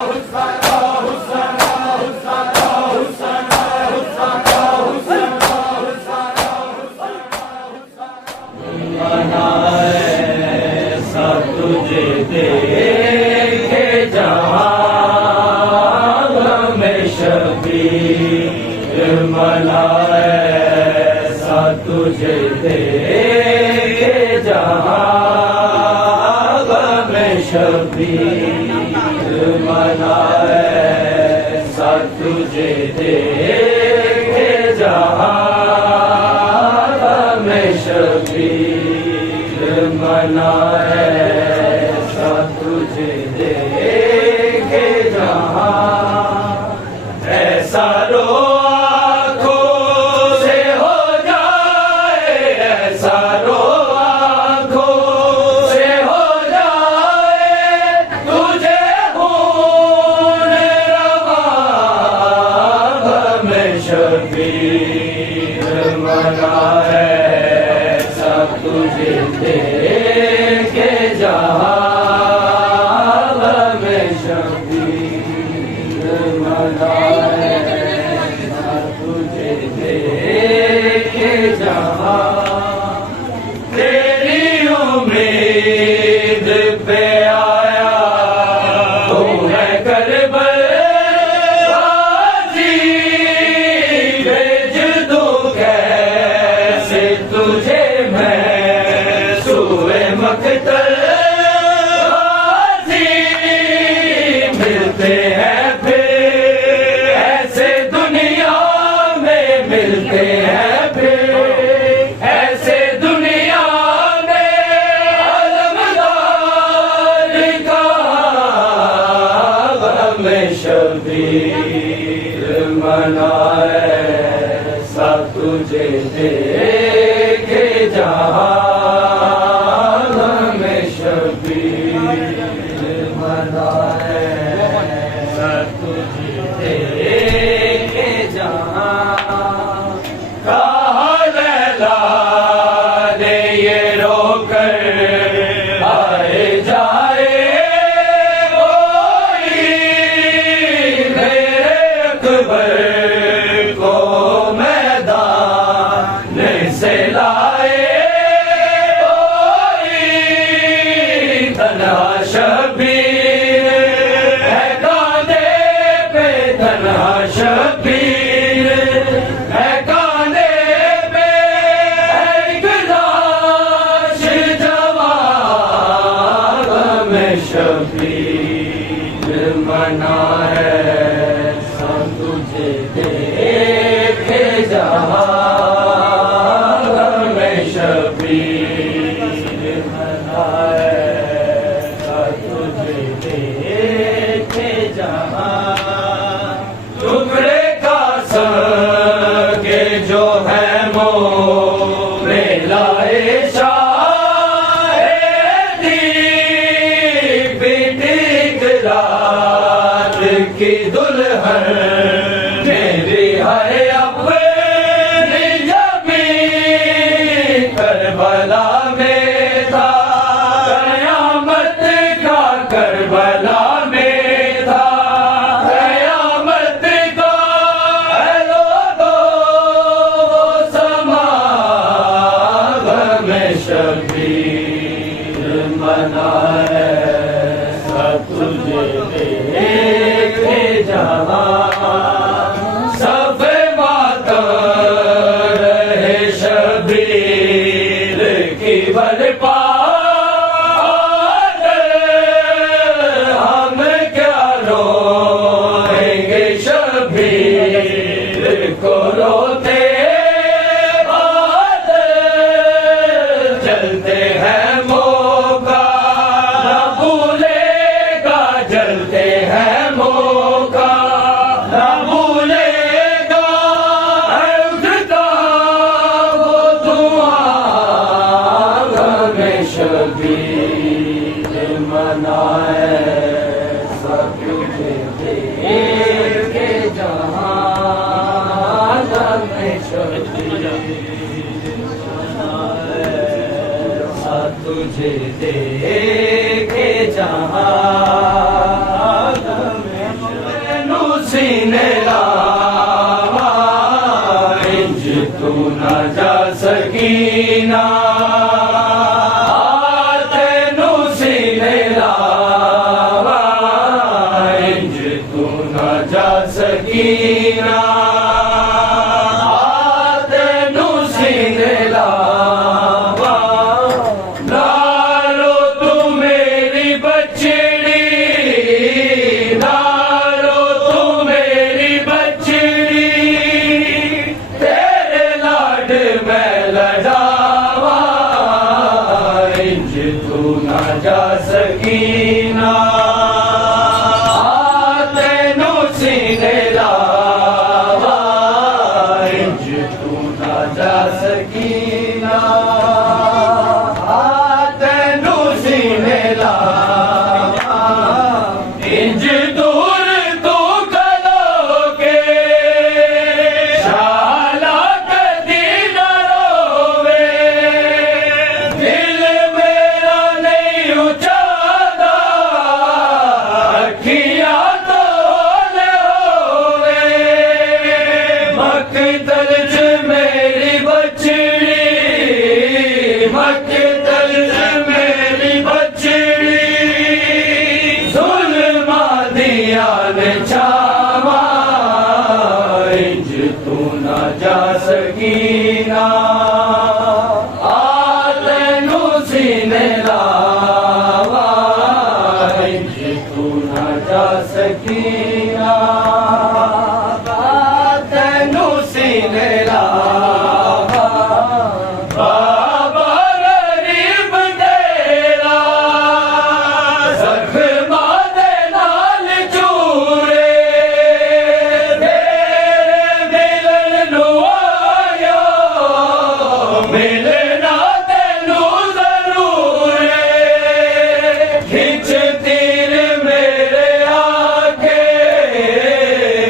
तुझे देखे जहां में शबीर मनाए सा तुझे देखे जहां में शबीर मनाए सा तुझे देखे जहां में शबीर मनाए तुझे देखे जहां ऐसा रो आँखों से हो जाए, ऐसा रो आँखों से हो जाए, तुझे खून रवा में शबीर मनाए ऐसा तुझे देखे जहां तुझे देखे जहां तेरी उम्मीद पे आया तू है करबल गाजी, भेज दूं कैसे तुझे मैं सूए मकतल गाजी, मिलते हैं मिलते हैं फिर ऐसे दुनिया में अलमदार का में शबीर मनाए सा तुझे देखे जहां में शबीर मनाए सा तुझे देखे जहां को मैदान से लाए कोई तन्हा शबीर है कांधे पे, तन्हा शबीर है कांधे पे, एक लाश जवान में शबीर मनाए तुझे देखे जहां में शबीर मनाए तुझे देखे जहां टुकड़े का सके जो है मो मेलाए शायदी बीती रात की दुल्हन मेरी है अपनी ज़मीन करबला में था, क़यामत का करबला में था, क़यामत का लोगों समा में शबीर मनाए सा तुझे देखे जहां सब माता रहे शबीर की बलपाल, हम क्या रोएंगे शबीर को रोते बादल, चलते हैं मौका न भूलेगा, जलते हैं मौका न भूलेगा, उठता वो धुआं में शबीर मनाए सब तुझे देखे जहां में शबीर मनाए सा तुझे देखे जहां सकीना तेनू सीने लावा नालो तू मेरी बछड़ी नालो तू मेरी बछड़ी तेरे लाड में लड़ावा इंज तू ना जा सकीना तेनू सीने लावा इंज तू ना जा सकीना तेनू सीने लावा इंज दूर तू कलोगे शाला कदी न रोवे दिल मेरा नहीं उचादा अखियां तो ले होवे मकतल च मेरी बछड़ी मकतल च मेरी बछड़ी जुल्मा दिया ने छावा इंज तू ना जा सकीना तेनू सीने लावा इंज तू ना जा सकीना तेनू सीने लावा बाबा गरीब तेरा जख्मा दे नाल चूरे तेरे मिलन नू आया मिलना तेनू जरूर खिच तीर मेरे आके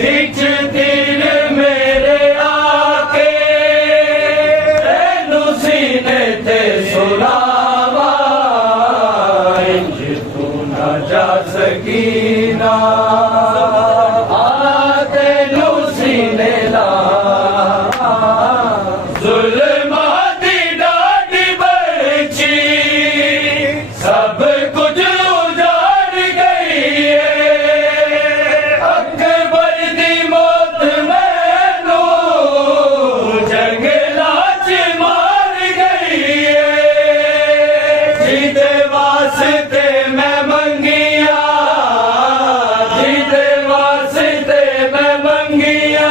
खिच तीर मेरे आके तेनू सीने ते सुलावा इंज तू ना जा सकीना तेनू सीने लावा जुल्मा दी डाडी बची सब कुछ उजाड़ गई है अकबर दी मौत मैनू जंगला च मार गई है जिदे वास्ते मैं मंगिया जिदे वास्ते मैं मंगिया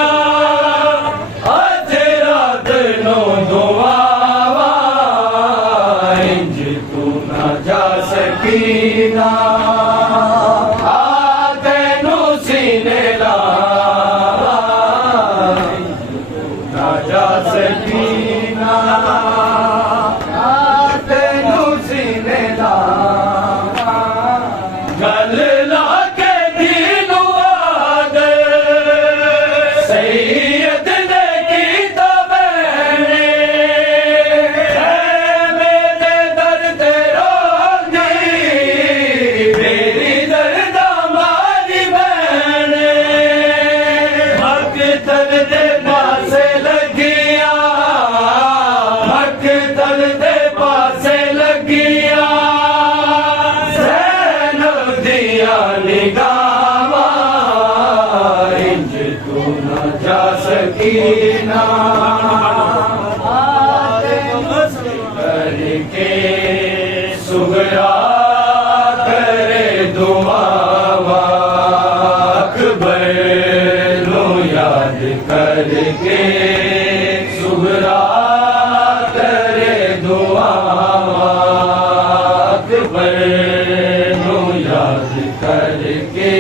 अज रात नो दुआवा इंज तू ना जा सकीना तेनू सीने लावा इंज तू ना जा सकीना तेनू सीने लावा गल लाके दीनू आदर सैयद ने कीता मैंने मेरे दर्द रोंदी मेरी दर्द मारी मैंने मकतल दे पासे लगिया मकतल दे पासे लगिया ज़ैनब दिया निगावा इंज तू ना जा सकीना करके सुगरा करे दुआवा अकबर नो याद करके सुगरा करे दुआवा अकबर नो याद करके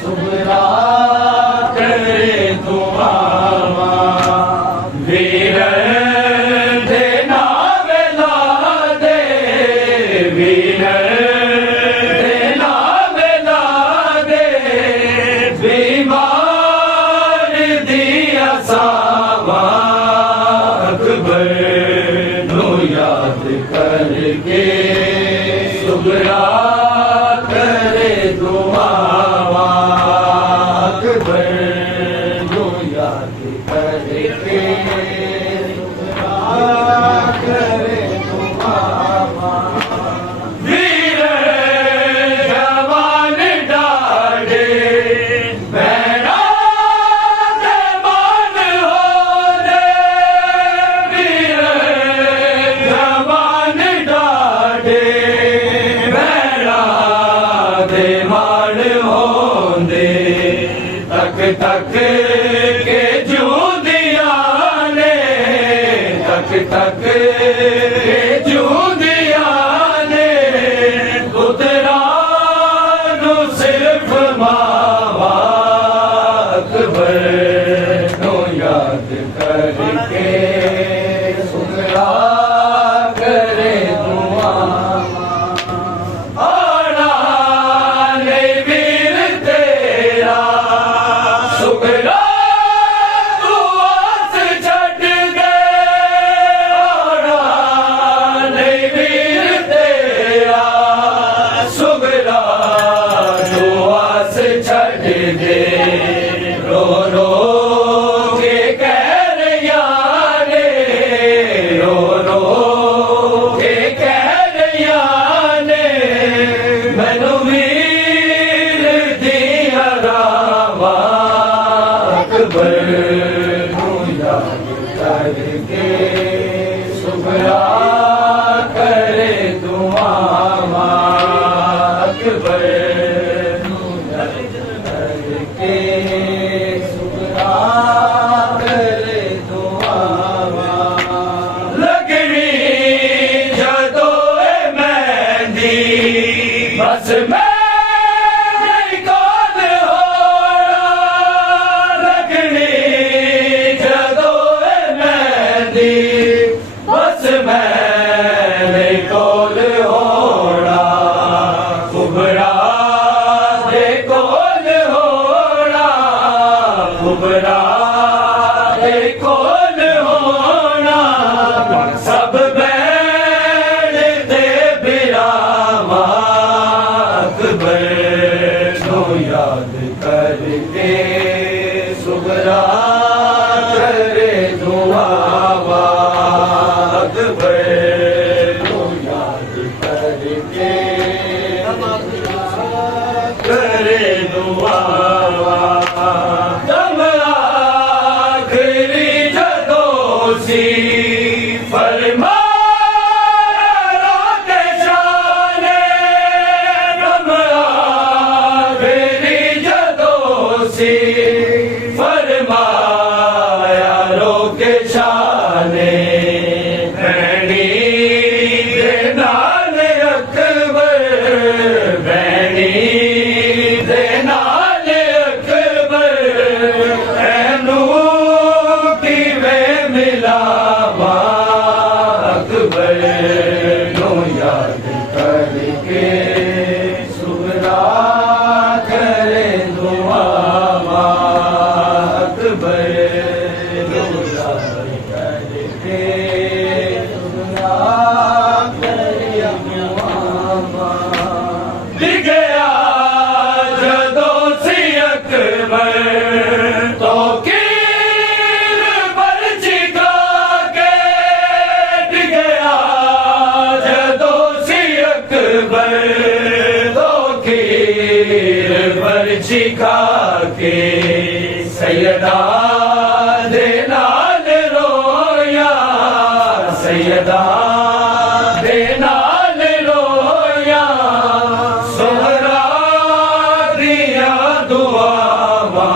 सुगरा करे दुआवा तक के जूदिया ने तक तक के जूदिया ने पुत्रा नु सिर्फ मावा अकबर नु याद करके सुगरा करे दुआ आना नहीं वीर तेरा सुगरा तू आस छड़ गए आना नहीं वीर तेरा सुगरा तू आस छड़ गए रो रो के कह रहा ने रो रो के कह रहा ने मैनू वीर दिया रावा अकबर नू याद करके सुगरा करे दुआवा अकबर नू याद करके सुगरा करे दुआवा लगनी जदों मेहंदी बस मैं नहीं कौन होना लगनी जदों मेहंदी बस मैं नहीं कौन होना कुबरा दे कौन होना कुबरा दे कौन होना सब बैठ दे बिरामा अकबर नो याद करके सुगरा करे दुआवा अकबर नो याद करके करे दुआवा दम आखिरी जदों सी फरमाया राते शाने दम आखिरी जदों सी फरमाया रोके शाने भैनी दे नाल अकबर भैनी दे नाल अकबर ऐनू किवें मिलावा अकबर नो याद करके सुगरा करे दुआवा अकबर नो याद करके सुगरा करे दुआवा दिखया जदों सी अकबर तो कीर पर चिका के दिखया जदों सी अकबर तो कीर पर चिका के सैयदा दे नाल रोया सैयदा दे नाल रोया सुगरा दिया दुआवा